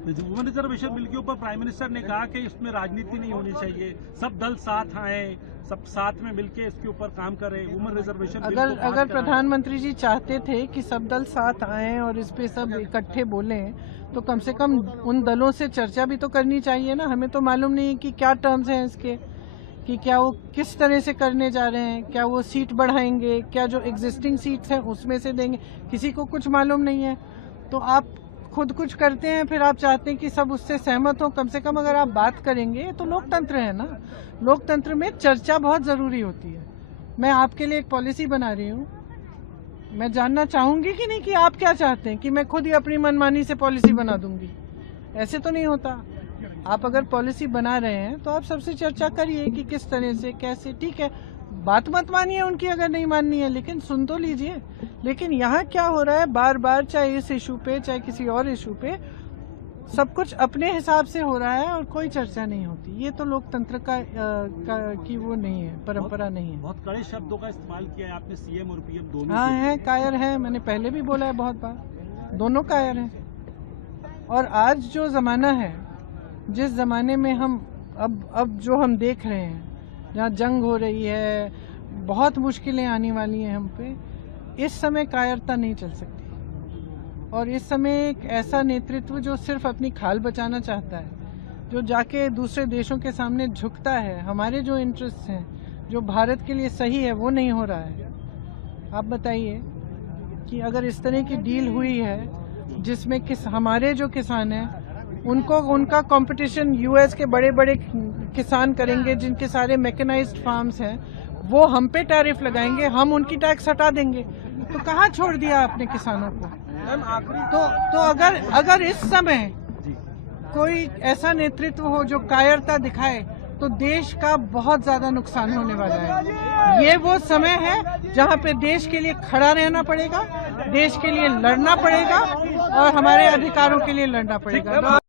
Women reservation bill के ऊपर prime minister ने कहा कि इसमें राजनीति नहीं होनी चाहिए, सब दल साथ आए, सब साथ में मिलके इसके ऊपर काम करें। वुमेन रिजर्वेशन अगर प्रधानमंत्री जी चाहते थे कि सब दल साथ आए और इस पे सब इकट्ठे बोलें, तो कम से कम उन दलों से चर्चा भी तो करनी चाहिए ना। हमें तो मालूम नहीं कि क्या टर्म्स हैं इसके, कि क्या वो किस तरह से करने जा रहे हैं, क्या वो सीट बढ़ाएंगे, क्या जो एग्जिस्टिंग सीट्स हैं उसमें से देंगे, किसी को कुछ मालूम नहीं है। तो आप खुद कुछ करते हैं, फिर आप चाहते हैं कि सब उससे सहमत हो। कम से कम अगर आप बात करेंगे तो लोकतंत्र है ना, लोकतंत्र में चर्चा बहुत जरूरी होती है। मैं आपके लिए एक पॉलिसी बना रही हूँ, मैं जानना चाहूंगी कि नहीं कि आप क्या चाहते हैं, कि मैं खुद ही अपनी मनमानी से पॉलिसी बना दूंगी। ऐसे तो नहीं होता। आप अगर पॉलिसी बना रहे हैं तो आप सबसे चर्चा करिए कि किस तरह से कैसे। ठीक है, बात मत मानिए उनकी अगर नहीं माननी है, लेकिन सुन तो लीजिए। लेकिन यहाँ क्या हो रहा है, बार बार चाहे इस इशू पे चाहे किसी और इशू पे सब कुछ अपने हिसाब से हो रहा है और कोई चर्चा नहीं होती। ये तो लोकतंत्र की वो नहीं है, परंपरा नहीं है। बहुत कड़े शब्दों का इस्तेमाल किया है आपने सीएम और पीएम दोनों। हाँ है, कायर है, मैंने पहले भी बोला है बहुत बार, दोनों कायर हैं। और आज जो जमाना है, जिस जमाने में हम अब जो हम देख रहे हैं, जहाँ जंग हो रही है, बहुत मुश्किलें आने वाली हैं हम पे, इस समय कायरता नहीं चल सकती। और इस समय एक ऐसा नेतृत्व जो सिर्फ अपनी खाल बचाना चाहता है, जो जाके दूसरे देशों के सामने झुकता है, हमारे जो इंटरेस्ट हैं, जो भारत के लिए सही है, वो नहीं हो रहा है। आप बताइए कि अगर इस तरह की डील हुई है जिसमें हमारे जो किसान हैं उनको उनका कंपटीशन यूएस के बड़े बड़े किसान करेंगे, जिनके सारे मैकेनाइज्ड फार्म्स हैं, वो हम पे टैरिफ लगाएंगे, हम उनकी टैक्स हटा देंगे, तो कहाँ छोड़ दिया आपने किसानों को। तो अगर इस समय कोई ऐसा नेतृत्व हो जो कायरता दिखाए, तो देश का बहुत ज्यादा नुकसान होने वाला है। ये वो समय है जहाँ पे देश के लिए खड़ा रहना पड़ेगा, देश के लिए लड़ना पड़ेगा और हमारे अधिकारों के लिए लड़ना पड़ेगा।